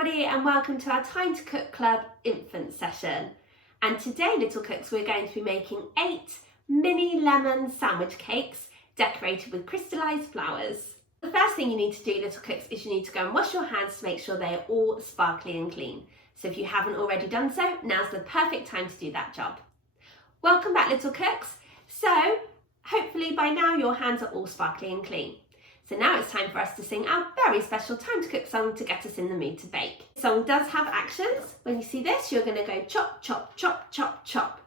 everybody and welcome to our Time to Cook Club infant session. And today, little cooks, we're going to be making 8 mini lemon sandwich cakes decorated with crystallized flowers. The first thing you need to do, little cooks, is you need to go and wash your hands to make sure they are all sparkly and clean. So if you haven't already done so, now's the perfect time to do that job. Welcome back, little cooks. So hopefully by now your hands are all sparkly and clean. So now it's time for us to sing our very special Time to Cook song to get us in the mood to bake. The song does have actions. When you see this, you're going to go chop, chop, chop, chop, chop.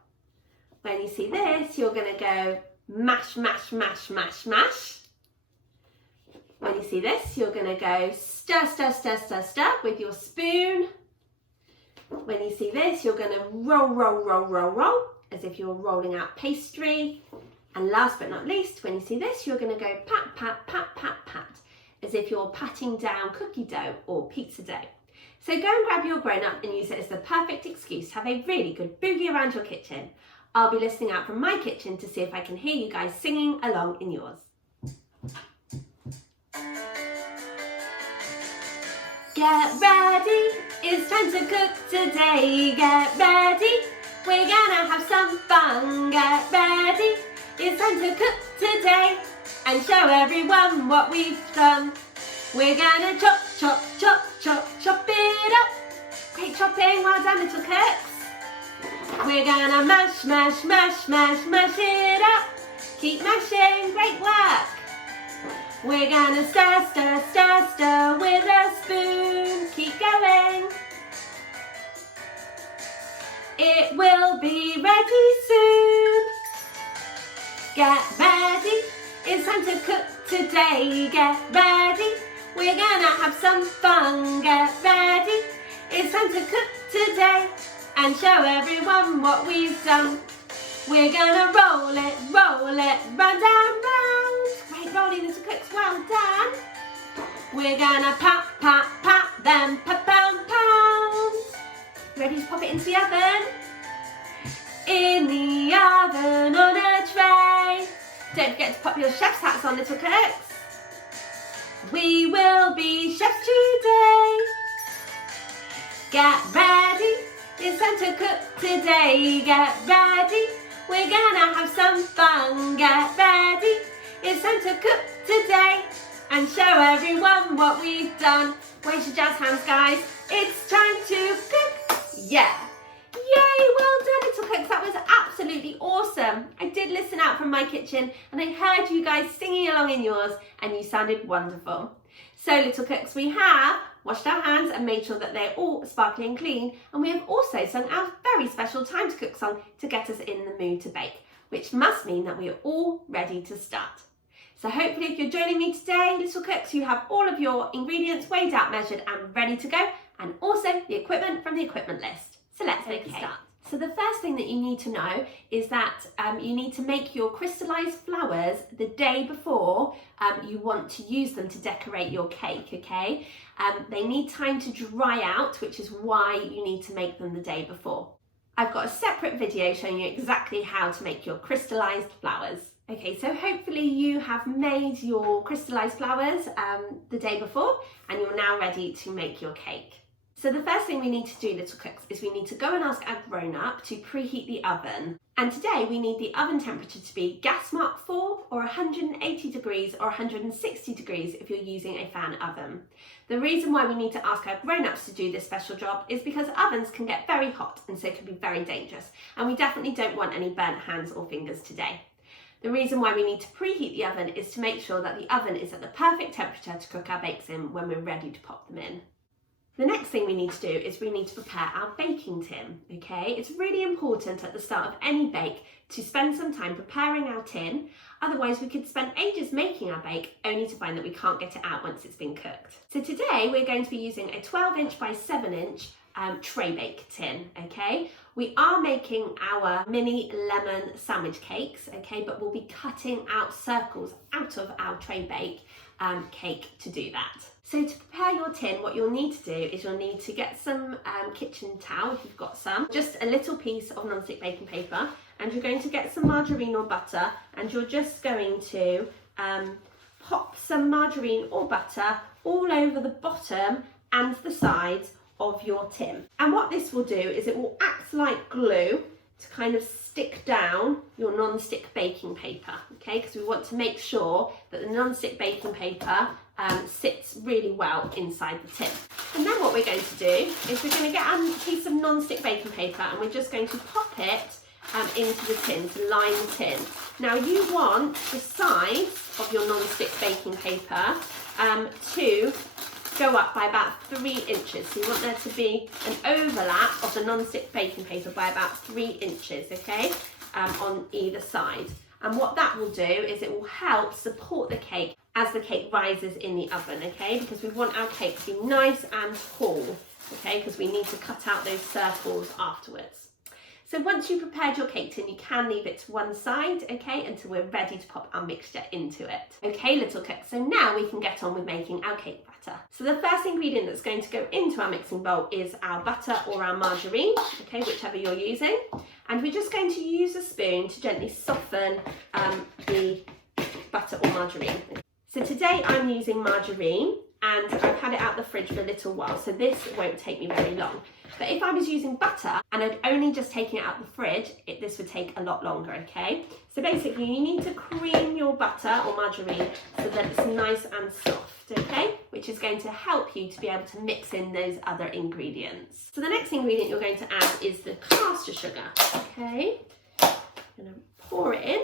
When you see this, you're going to go mash, mash, mash, mash, mash. When you see this, you're going to go stir, stir, stir, stir, stir with your spoon. When you see this, you're going to roll, roll, roll, roll, roll, as if you're rolling out pastry. And last but not least, when you see this, you're going to go pat, pat, pat, pat, pat, as if you're patting down cookie dough or pizza dough. So go and grab your grown-up and use it as the perfect excuse to have a really good boogie around your kitchen. I'll be listening out from my kitchen to see if I can hear you guys singing along in yours. Get ready, it's time to cook today. Get ready, we're gonna have some fun. Get ready, it's time to cook today and show everyone what we've done. We're gonna chop, chop, chop, chop, chop it up. Great chopping, well done, little cooks. We're gonna mash, mash, mash, mash, mash it up. Keep mashing, great work. We're gonna stir, stir, stir, stir with a spoon. Keep going. It will be ready soon. Get ready, it's time to cook today. Get ready, we're gonna have some fun. Get ready, it's time to cook today and show everyone what we've done. We're gonna roll it, round and round. Great rolling, little cooks, well done. We're gonna pat, pat, pat, then pound, pound. Ready to pop it into the oven? In the oven on a tray. Don't forget to pop your chef's hats on, little cooks. We will be chefs today. Get ready, it's time to cook today. Get ready, we're gonna have some fun. Get ready, it's time to cook today and show everyone what we've done. Where's your jazz hands, guys? It's time to cook. Yeah. Yay, well done, little cooks. That was absolutely awesome. I did listen out from my kitchen and I heard you guys singing along in yours and you sounded wonderful. So, little cooks, we have washed our hands and made sure that they're all sparkly and clean, and we have also sung our very special Time to Cook song to get us in the mood to bake, which must mean that we are all ready to start. So hopefully if you're joining me today, little cooks, you have all of your ingredients weighed out, measured and ready to go, and also the equipment from the equipment list. So let's make a start. So the first thing that you need to know is that you need to make your crystallized flowers the day before you want to use them to decorate your cake, okay? They need time to dry out, which is why you need to make them the day before. I've got a separate video showing you exactly how to make your crystallized flowers. Okay, so hopefully you have made your crystallized flowers the day before and you're now ready to make your cake. So the first thing we need to do, little cooks, is we need to go and ask our grown-up to preheat the oven. And today we need the oven temperature to be gas mark 4 or 180 degrees or 160 degrees if you're using a fan oven. The reason why we need to ask our grown-ups to do this special job is because ovens can get very hot and so can be very dangerous. And we definitely don't want any burnt hands or fingers today. The reason why we need to preheat the oven is to make sure that the oven is at the perfect temperature to cook our bakes in when we're ready to pop them in. The next thing we need to do is we need to prepare our baking tin, okay? It's really important at the start of any bake to spend some time preparing our tin, otherwise we could spend ages making our bake only to find that we can't get it out once it's been cooked. So today we're going to be using a 12-inch by 7-inch tray bake tin, okay? We are making our mini lemon sandwich cakes, okay, but we'll be cutting out circles out of our tray bake cake to do that. So to prepare your tin, what you'll need to do is you'll need to get some kitchen towel, if you've got some, just a little piece of non-stick baking paper, and you're going to get some margarine or butter, and you're just going to pop some margarine or butter all over the bottom and the sides of your tin. And what this will do is it will act like glue to kind of stick down your non-stick baking paper, okay? Because we want to make sure that the non-stick baking paper sits really well inside the tin. And then what we're going to do is we're going to get a piece of non-stick baking paper and we're just going to pop it into the tin, to line the tin. Now you want the size of your non-stick baking paper to go up by about 3 inches. So you want there to be an overlap of the non-stick baking paper by about 3 inches, okay, on either side. And what that will do is it will help support the cake as the cake rises in the oven, okay, because we want our cake to be nice and tall, okay, because we need to cut out those circles afterwards. So once you've prepared your cake tin, you can leave it to one side, okay, until we're ready to pop our mixture into it. Okay, little cooks, so now we can get on with making our cake batter. So the first ingredient that's going to go into our mixing bowl is our butter or our margarine, okay, whichever you're using. And we're just going to use a spoon to gently soften the butter or margarine. So today I'm using margarine and I've had it out the fridge for a little while, so this won't take me very long. But if I was using butter and I'd only just taken it out the fridge, this would take a lot longer, okay? So basically you need to cream your butter or margarine so that it's nice and soft, okay? Which is going to help you to be able to mix in those other ingredients. So the next ingredient you're going to add is the caster sugar, okay? I'm going to pour it in.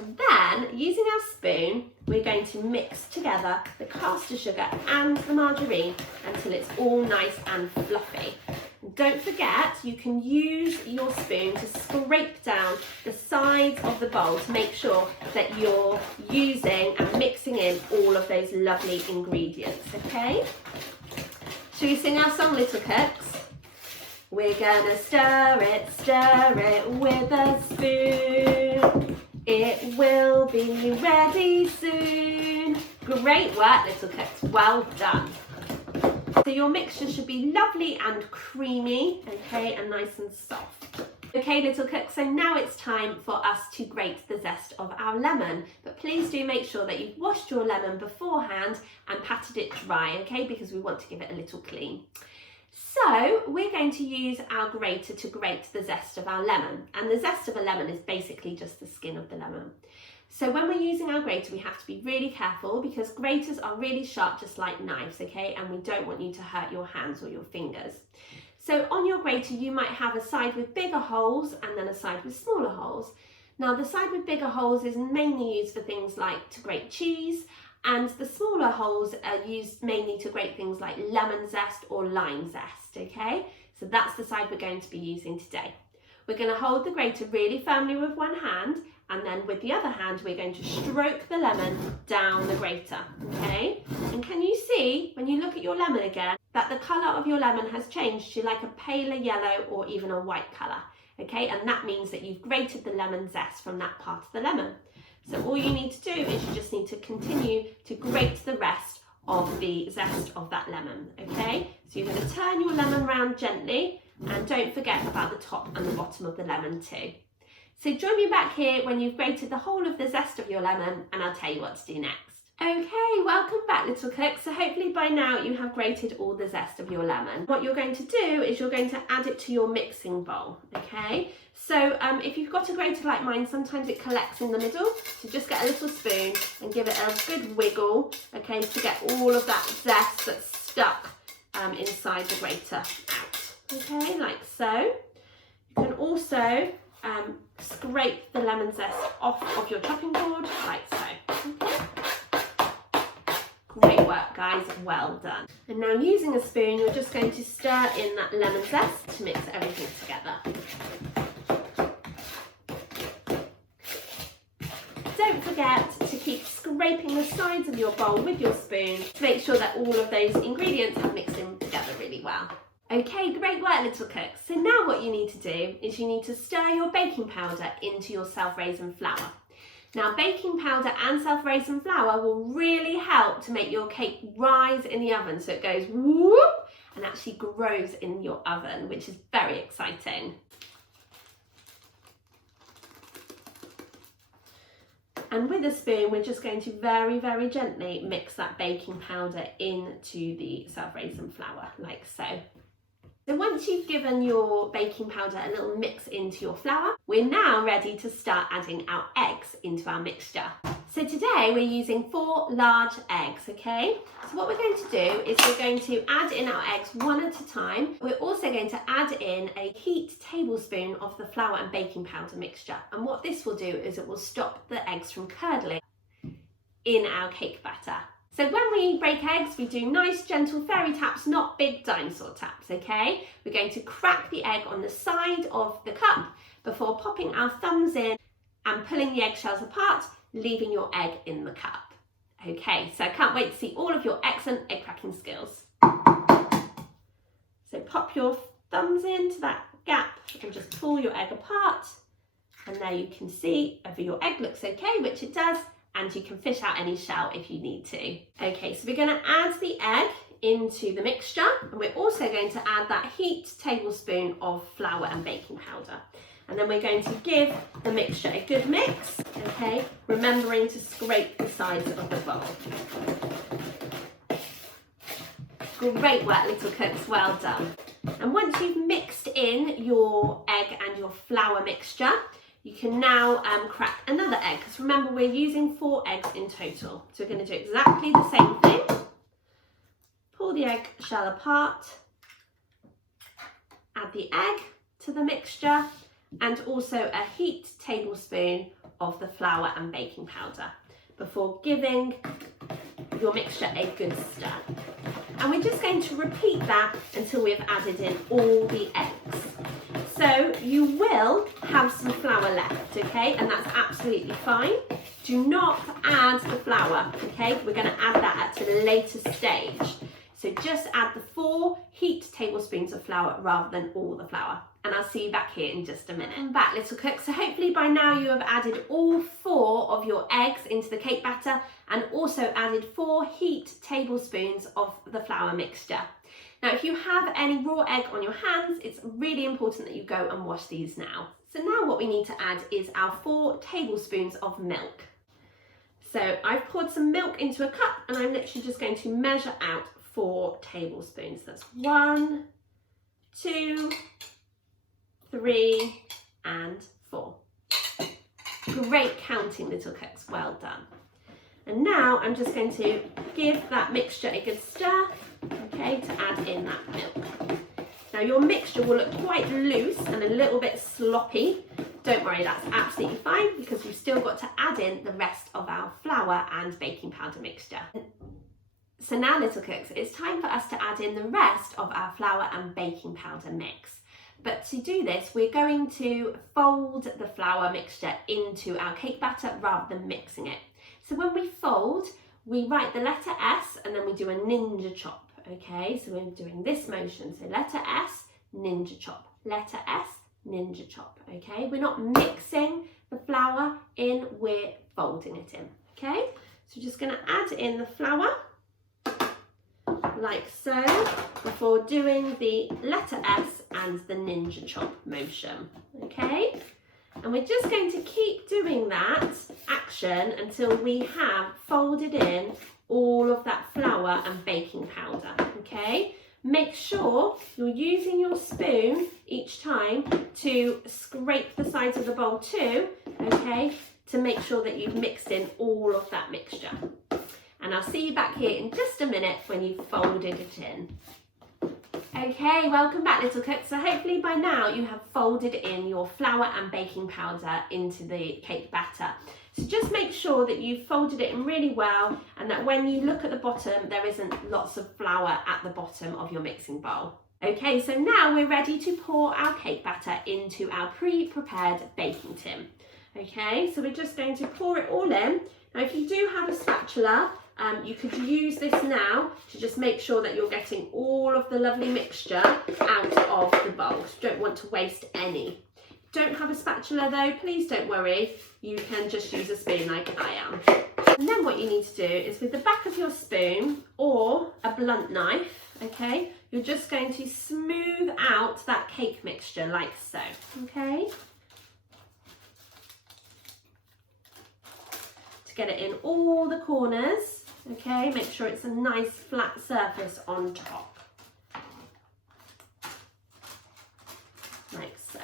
And then, using our spoon, we're going to mix together the caster sugar and the margarine until it's all nice and fluffy. And don't forget, you can use your spoon to scrape down the sides of the bowl to make sure that you're using and mixing in all of those lovely ingredients, okay? Shall we sing our song, little cooks? We're gonna stir it with a spoon. It will be ready soon. Great work, little cooks, well done. So your mixture should be lovely and creamy, okay, and nice and soft. Okay, little cooks, so now it's time for us to grate the zest of our lemon. But please do make sure that you've washed your lemon beforehand and patted it dry, okay, because we want to give it a little clean. So we're going to use our grater to grate the zest of our lemon, and the zest of a lemon is basically just the skin of the lemon. So when we're using our grater, we have to be really careful because graters are really sharp, just like knives, okay, and we don't want you to hurt your hands or your fingers. So on your grater you might have a side with bigger holes and then a side with smaller holes. Now the side with bigger holes is mainly used for things like to grate cheese, and the smaller holes are used mainly to grate things like lemon zest or lime zest, okay? So that's the side we're going to be using today. We're going to hold the grater really firmly with one hand, and then with the other hand we're going to stroke the lemon down the grater, okay? And can you see, when you look at your lemon again, that the colour of your lemon has changed to like a paler yellow or even a white colour, okay? And that means that you've grated the lemon zest from that part of the lemon. So all you need to do is you just need to continue to grate the rest of the zest of that lemon, okay? So you're going to turn your lemon round gently, and don't forget about the top and the bottom of the lemon too. So join me back here when you've grated the whole of the zest of your lemon, and I'll tell you what to do next. Okay, welcome back, little cooks. So hopefully by now you have grated all the zest of your lemon. What you're going to do is you're going to add it to your mixing bowl, okay? So if you've got a grater like mine, sometimes it collects in the middle. So just get a little spoon and give it a good wiggle, okay, to get all of that zest that's stuck inside the grater out, okay, like so. You can also scrape the lemon zest off of your chopping board, like so, okay. Great work, guys, well done. And now using a spoon, you're just going to stir in that lemon zest to mix everything together. Don't forget to keep scraping the sides of your bowl with your spoon to make sure that all of those ingredients have mixed in together really well. Okay, great work, little cooks. So now what you need to do is you need to stir your baking powder into your self-raising flour. Now, baking powder and self-raising flour will really help to make your cake rise in the oven, so it goes whoop and actually grows in your oven, which is very exciting. And with a spoon, we're just going to very, very gently mix that baking powder into the self-raising flour, like so. So once you've given your baking powder a little mix into your flour, we're now ready to start adding our eggs into our mixture. So today we're using 4 large eggs, okay? So what we're going to do is we're going to add in our eggs one at a time. We're also going to add in a heaped tablespoon of the flour and baking powder mixture. And what this will do is it will stop the eggs from curdling in our cake batter. So when we break eggs, we do nice gentle fairy taps, not big dinosaur taps, okay? We're going to crack the egg on the side of the cup before popping our thumbs in and pulling the eggshells apart, leaving your egg in the cup. Okay, so I can't wait to see all of your excellent egg cracking skills. So pop your thumbs into that gap and just pull your egg apart. And there you can see if your egg looks okay, which it does, and you can fish out any shell if you need to. Okay, so we're going to add the egg into the mixture, and we're also going to add that heaped tablespoon of flour and baking powder. And then we're going to give the mixture a good mix, okay, remembering to scrape the sides of the bowl. Great work, little cooks, well done. And once you've mixed in your egg and your flour mixture, you can now crack another egg, because remember we're using 4 eggs in total. So we're going to do exactly the same thing. Pull the egg shell apart, add the egg to the mixture, and also a heaped tablespoon of the flour and baking powder before giving your mixture a good stir. And we're just going to repeat that until we've added in all the eggs. So you will have some flour left, okay, and that's absolutely fine. Do not add the flour, okay? We're going to add that at a later stage. So just add the 4 heaped tablespoons of flour rather than all the flour. And I'll see you back here in just a minute. I'm back, little cooks. So hopefully by now you have added all 4 of your eggs into the cake batter and also added 4 heaped tablespoons of the flour mixture. Now, if you have any raw egg on your hands, it's really important that you go and wash these now. So now what we need to add is our 4 tablespoons of milk. So I've poured some milk into a cup and I'm literally just going to measure out 4 tablespoons. That's 1, 2, 3 and 4. Great counting, little cooks, well done. And now I'm just going to give that mixture a good stir, okay, to add in that milk. Now your mixture will look quite loose and a little bit sloppy. Don't worry, that's absolutely fine because we've still got to add in the rest of our flour and baking powder mixture. So now, little cooks, it's time for us to add in the rest of our flour and baking powder mix. But to do this, we're going to fold the flour mixture into our cake batter rather than mixing it. So when we fold, we write the letter S and then we do a ninja chop, okay? So we're doing this motion, so letter S, ninja chop, letter S, ninja chop, okay? We're not mixing the flour in, we're folding it in, okay? So we're just gonna add in the flour, like so, before doing the letter S and the ninja chop motion, okay? And we're just going to keep doing that action until we have folded in all of that flour and baking powder, okay? Make sure you're using your spoon each time to scrape the sides of the bowl too, okay? To make sure that you've mixed in all of that mixture. And I'll see you back here in just a minute when you've folded it in. Okay, welcome back, little cooks. So hopefully by now you have folded in your flour and baking powder into the cake batter. So just make sure that you've folded it in really well and that when you look at the bottom, there isn't lots of flour at the bottom of your mixing bowl. Okay, so now we're ready to pour our cake batter into our pre-prepared baking tin. Okay, so we're just going to pour it all in. Now, if you do have a spatula, you could use this now to just make sure that you're getting all of the lovely mixture out of the bowl. You don't want to waste any. Don't have a spatula though, please don't worry. You can just use a spoon like I am. And then what you need to do is with the back of your spoon or a blunt knife, okay, you're just going to smooth out that cake mixture like so, okay? get it in all the corners, okay? Make sure it's a nice flat surface on top. Like so.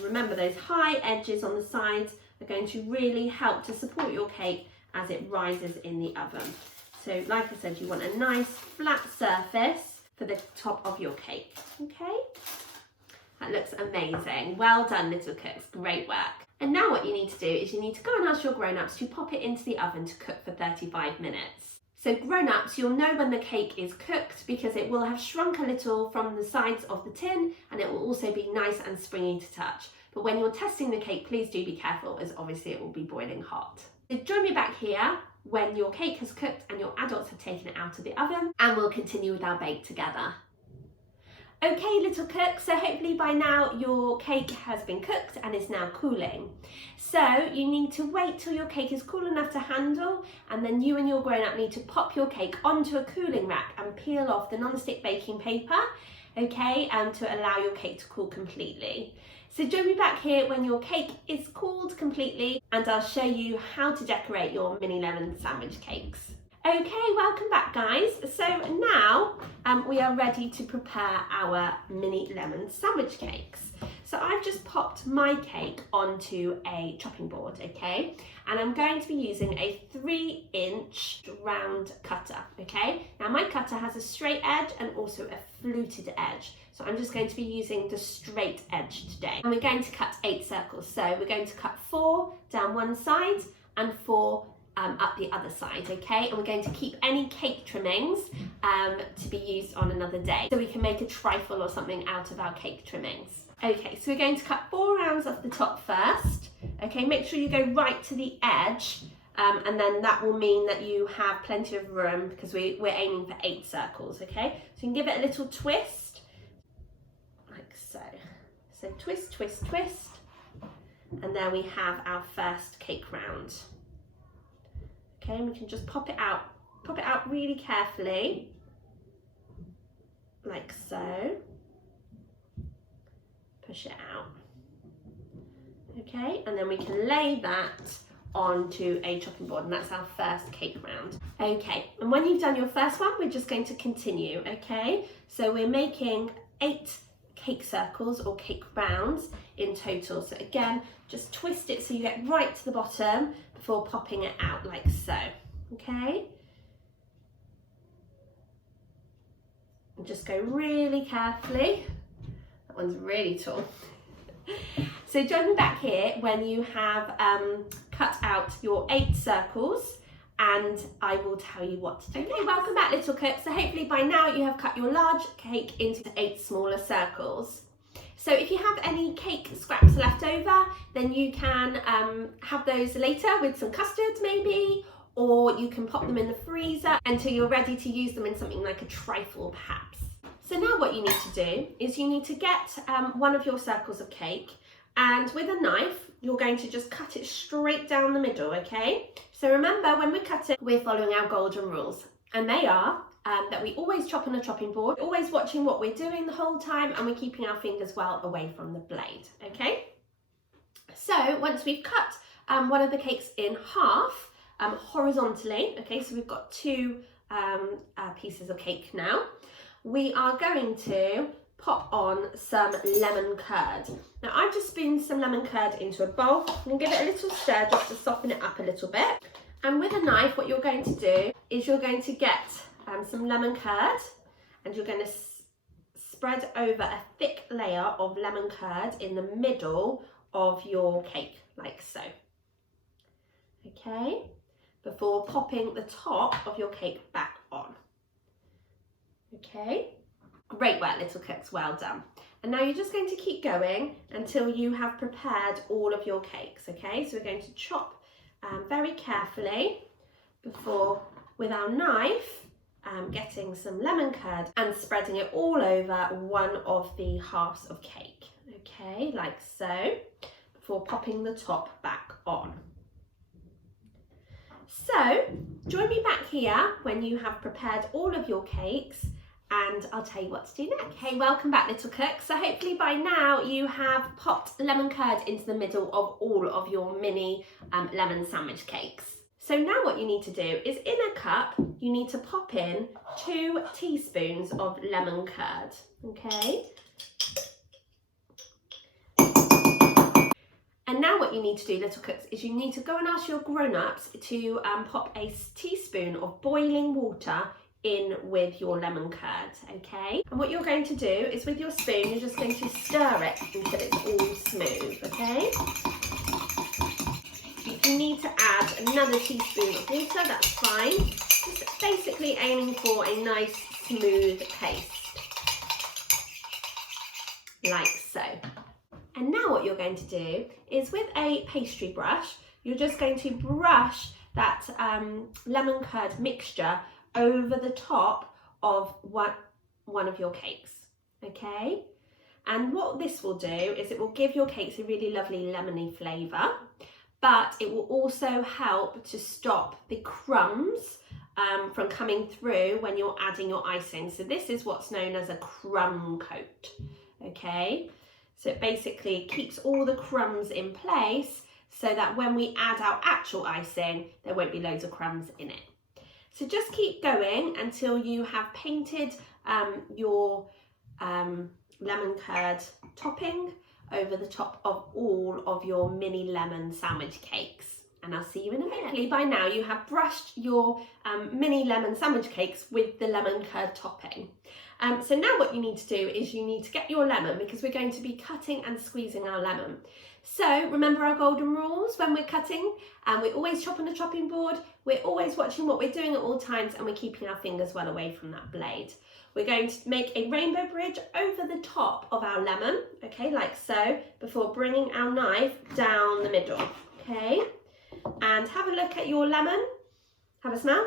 Remember, those high edges on the sides are going to really help to support your cake as it rises in the oven. So like I said, you want a nice flat surface for the top of your cake, okay? That looks amazing. Well done, little cooks, great work. And now what you need to do is you need to go and ask your grown-ups to pop it into the oven to cook for 35 minutes. So grown-ups, you'll know when the cake is cooked because it will have shrunk a little from the sides of the tin, and it will also be nice and springy to touch. But when you're testing the cake, please do be careful, as obviously it will be boiling hot. So join me back here when your cake has cooked and your adults have taken it out of the oven, and we'll continue with our bake together. Okay, little cooks, so hopefully by now your cake has been cooked and is now cooling. So you need to wait till your cake is cool enough to handle, and then you and your grown-up need to pop your cake onto a cooling rack and peel off the non-stick baking paper, okay, to allow your cake to cool completely. So join me back here when your cake is cooled completely, and I'll show you how to decorate your mini lemon sandwich cakes. Okay, welcome back guys. So now we are ready to prepare our mini lemon sandwich cakes. So I've just popped my cake onto a chopping board, okay? And I'm going to be using a 3-inch round cutter, okay? Now my cutter has a straight edge and also a fluted edge. So I'm just going to be using the straight edge today. And we're going to cut 8 circles. So we're going to cut 4 down one side and 4 up the other side, okay? And we're going to keep any cake trimmings to be used on another day, so we can make a trifle or something out of our cake trimmings. Okay, so we're going to cut 4 rounds off the top first, okay? Make sure you go right to the edge, and then that will mean that you have plenty of room because we're aiming for 8 circles, okay? So you can give it a little twist, like so. So twist, twist, twist, and there we have our first cake round. Okay, and we can just pop it out really carefully, like so. Push it out. Okay, and then we can lay that onto a chopping board, and that's our first cake round. Okay, and when you've done your first one, we're just going to continue, okay? So we're making 8 cake circles or cake rounds in total. So again, just twist it so you get right to the bottom before popping it out like so, okay? And just go really carefully. That one's really tall. So join me back here when you have cut out your 8 circles, and I will tell you what to do. Okay, welcome back little cooks. So hopefully by now you have cut your large cake into 8 smaller circles. So if you have any cake scraps left over, then you can have those later with some custard maybe, or you can pop them in the freezer until you're ready to use them in something like a trifle perhaps. So now what you need to do is you need to get one of your circles of cake, and with a knife you're going to just cut it straight down the middle, okay? So remember, when we cut it, we're following our golden rules, and they are that we always chop on a chopping board, always watching what we're doing the whole time, and we're keeping our fingers well away from the blade, okay? So once we've cut one of the cakes in half horizontally, okay, so we've got 2 pieces of cake now, we are going to pop on some lemon curd. Now I've just spooned some lemon curd into a bowl. I'm going to give it a little stir just to soften it up a little bit. And with a knife, what you're going to do is you're going to get some lemon curd, and you're going to spread over a thick layer of lemon curd in the middle of your cake, like so. Okay, before popping the top of your cake back on. Okay, great work little cooks, well done. And now you're just going to keep going until you have prepared all of your cakes, okay? So we're going to chop very carefully before, with our knife, getting some lemon curd and spreading it all over one of the halves of cake, okay, like so, before popping the top back on. So join me back here when you have prepared all of your cakes and I'll tell you what to do next. Okay, welcome back, little cooks. So hopefully by now you have popped lemon curd into the middle of all of your mini lemon sandwich cakes. So now what you need to do is, in a cup, you need to pop in 2 teaspoons of lemon curd, okay? And now what you need to do, little cooks, is you need to go and ask your grown-ups to pop a teaspoon of boiling water in with your lemon curd, okay? And what you're going to do is, with your spoon, you're just going to stir it until it's all smooth, okay? If you need to add another teaspoon of water, that's fine. Just basically aiming for a nice smooth paste, like so. And now what you're going to do is, with a pastry brush, you're just going to brush that lemon curd mixture over the top of one of your cakes, okay? And what this will do is it will give your cakes a really lovely lemony flavour, but it will also help to stop the crumbs from coming through when you're adding your icing. So this is what's known as a crumb coat, okay? So it basically keeps all the crumbs in place so that when we add our actual icing, there won't be loads of crumbs in it. So just keep going until you have painted your lemon curd topping over the top of all of your mini lemon sandwich cakes. And I'll see you in a minute. Hopefully by now you have brushed your mini lemon sandwich cakes with the lemon curd topping. So now what you need to do is you need to get your lemon, because we're going to be cutting and squeezing our lemon. So remember our golden rules when we're cutting, and we always chop on a chopping board, we're always watching what we're doing at all times, and we're keeping our fingers well away from that blade. We're going to make a rainbow bridge over the top of our lemon, okay, like so, before bringing our knife down the middle, okay? And have a look at your lemon. Have a smell.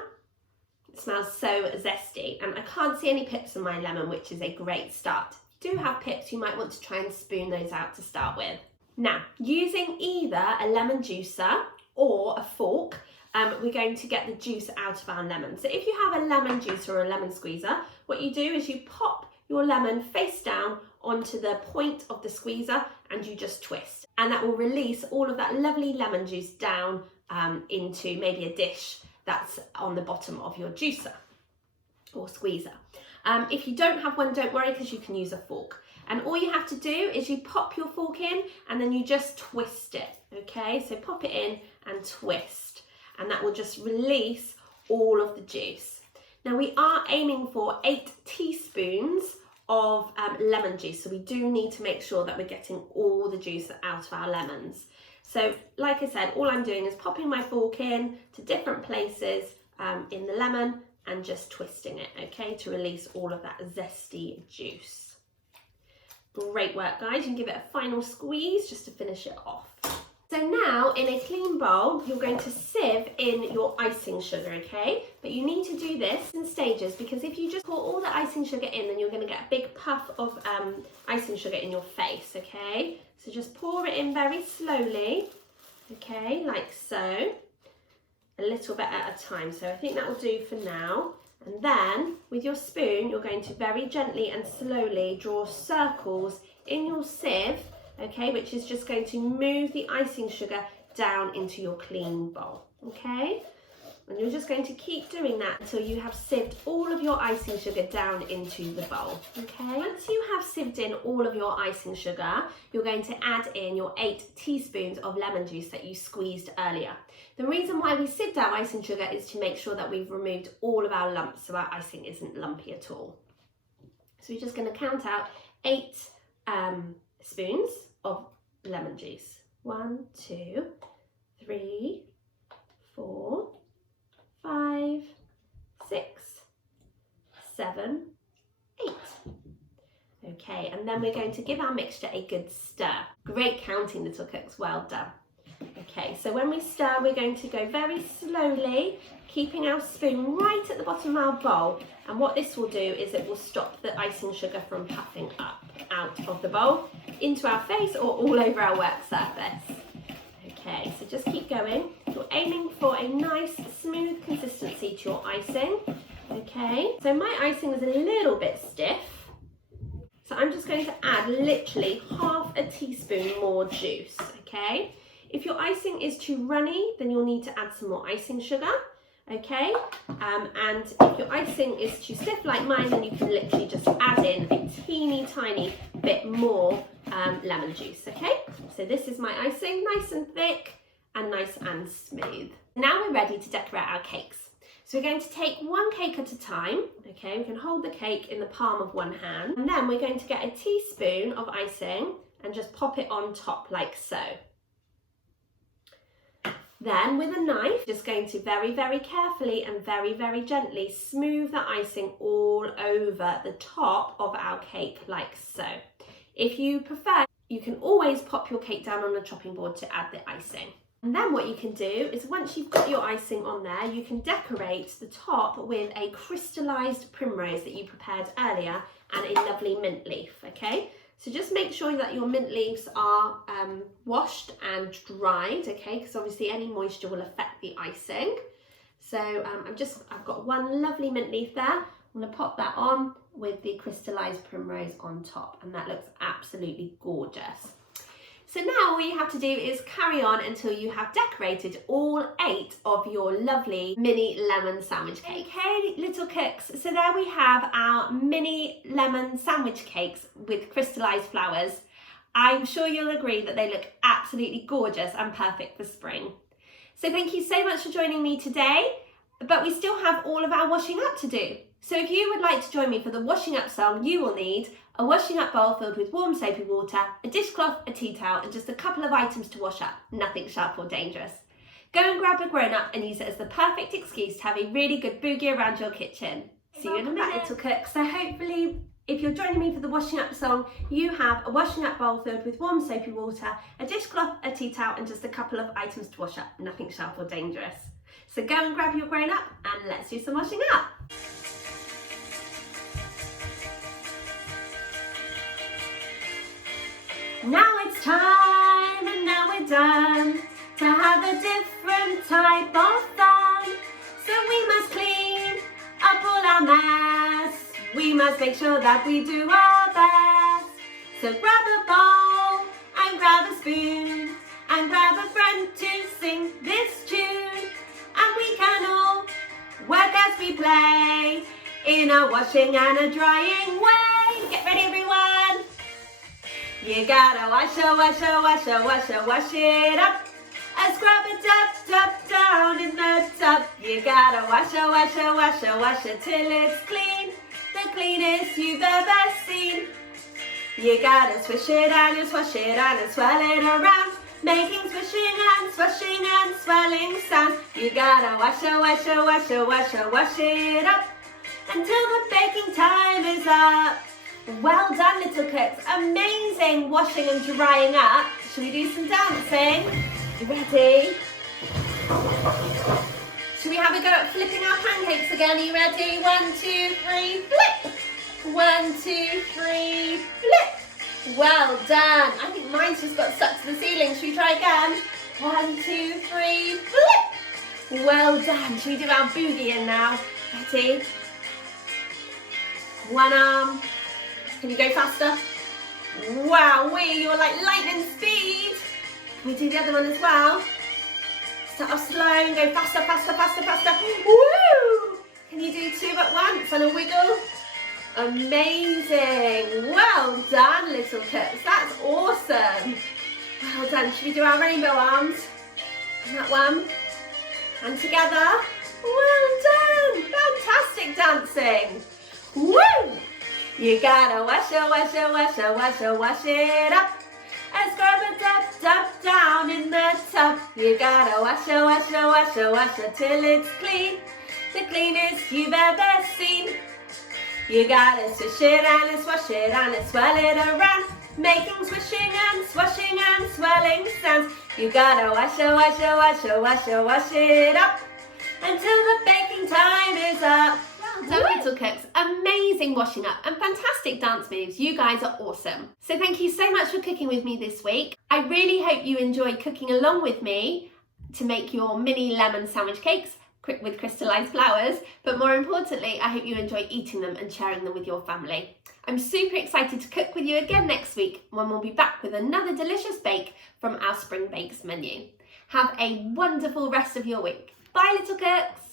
It smells so zesty, and I can't see any pips on my lemon, which is a great start. If you do have pips, you might want to try and spoon those out to start with. Now, using either a lemon juicer or a fork, we're going to get the juice out of our lemon. So if you have a lemon juicer or a lemon squeezer, what you do is you pop your lemon face down onto the point of the squeezer and you just twist. And that will release all of that lovely lemon juice down into maybe a dish that's on the bottom of your juicer or squeezer. If you don't have one, don't worry, because you can use a fork. And all you have to do is you pop your fork in and then you just twist it, okay? So pop it in and twist, and that will just release all of the juice. Now we are aiming for 8 teaspoons of lemon juice, so we do need to make sure that we're getting all the juice out of our lemons. So like I said, all I'm doing is popping my fork in to different places in the lemon and just twisting it, okay, to release all of that zesty juice. Great work, guys. You can give it a final squeeze just to finish it off. So now, in a clean bowl, you're going to sieve in your icing sugar, okay? But you need to do this in stages, because if you just pour all the icing sugar in, then you're going to get a big puff of icing sugar in your face, okay? So just pour it in very slowly, okay, like so. A little bit at a time. So I think that will do for now. And then with your spoon, you're going to very gently and slowly draw circles in your sieve, okay, which is just going to move the icing sugar down into your clean bowl, okay? And you're just going to keep doing that until you have sieved all of your icing sugar down into the bowl, okay? Once you have sieved in all of your icing sugar, you're going to add in your 8 teaspoons of lemon juice that you squeezed earlier. The reason why we sieved our icing sugar is to make sure that we've removed all of our lumps so our icing isn't lumpy at all. So we're just going to count out 8 spoons of lemon juice. 1, 2, 3, 4, 5, 6, 7, 8. Okay, and then we're going to give our mixture a good stir. Great counting, little cooks, well done. Okay, so when we stir, we're going to go very slowly, keeping our spoon right at the bottom of our bowl. And what this will do is it will stop the icing sugar from puffing up out of the bowl into our face or all over our work surface. Okay, so just keep going. You're aiming for a nice smooth consistency to your icing. Okay, so my icing is a little bit stiff. So I'm just going to add literally half a teaspoon more juice, okay? If your icing is too runny, then you'll need to add some more icing sugar, okay? And if your icing is too stiff like mine, then you can literally just add in a teeny tiny bit more lemon juice, okay? So this is my icing, nice and thick and nice and smooth. Now we're ready to decorate our cakes. So we're going to take one cake at a time, okay? We can hold the cake in the palm of one hand, and then we're going to get a teaspoon of icing and just pop it on top like so. Then with a knife, just going to very, very carefully and very, very gently smooth the icing all over the top of our cake like so. If you prefer, you can always pop your cake down on the chopping board to add the icing. And then what you can do is once you've got your icing on there, you can decorate the top with a crystallized primrose that you prepared earlier and a lovely mint leaf, okay? So just make sure that your mint leaves are washed and dried, okay? Because obviously any moisture will affect the icing. So I've got one lovely mint leaf there. I'm gonna pop that on with the crystallized primrose on top, and that looks absolutely gorgeous. So now all you have to do is carry on until you have decorated all 8 of your lovely mini lemon sandwich cake. Okay, little cooks, so there we have our mini lemon sandwich cakes with crystallized flowers. I'm sure you'll agree that they look absolutely gorgeous and perfect for spring. So thank you so much for joining me today, but we still have all of our washing up to do. So if you would like to join me for the washing up song, you will need a washing up bowl filled with warm soapy water, a dishcloth, a tea towel, and just a couple of items to wash up, nothing sharp or dangerous. Go and grab a grown up and use it as the perfect excuse to have a really good boogie around your kitchen. See you in a minute, little cook. So hopefully, if you're joining me for the washing up song, you have a washing up bowl filled with warm soapy water, a dishcloth, a tea towel, and just a couple of items to wash up, nothing sharp or dangerous. So go and grab your grown up and let's do some washing up. Now it's time, and now we're done, to have a different type of fun. So we must clean up all our mess. We must make sure that we do our best. So grab a bowl and grab a spoon and grab a friend to sing this tune. And we can all work as we play in a washing and a drying way. Get ready, everyone. You gotta wash it up. And scrub it up, down in the tub. You gotta wash it till it's clean. The cleanest you've ever seen. You gotta swish it and swash it and swirl it around, making swishing and swashing and swirling sounds. You gotta wash it up until the baking time is up. Well done, little cooks. Amazing washing and drying up. Should we do some dancing? You ready? Should we have a go at flipping our pancakes again? Are you ready? 1, 2, 3, flip. 1, 2, 3, flip. Well done. I think mine's just got stuck to the ceiling. Should we try again? 1, 2, 3, flip. Well done. Should we do our boogie in now? Ready? One arm. Can you go faster? Wow, you're like lightning speed. Can we do the other one as well? Start off slow and go faster, faster, faster, faster. Woo! Can you do 2 at once and a wiggle? Amazing. Well done, little cooks. That's awesome. Well done. Should we do our rainbow arms? And that one. And together. Well done. Fantastic dancing. Woo! You gotta wash it up. And scrub it up, down in the tub. You gotta wash it till it's clean. The cleanest you've ever seen. You gotta swish it and swash it and swirl it around, making swishing and swashing and swirling sounds. You gotta wash it up until the baking time is up. So little cooks, amazing washing up and fantastic dance moves. You guys are awesome. So thank you so much for cooking with me this week. I really hope you enjoyed cooking along with me to make your mini lemon sandwich cakes. with crystallized flowers, but more importantly, I hope you enjoy eating them and sharing them with your family. I'm super excited to cook with you again next week when we'll be back with another delicious bake from our Spring Bakes menu. Have a wonderful rest of your week. Bye, little cooks.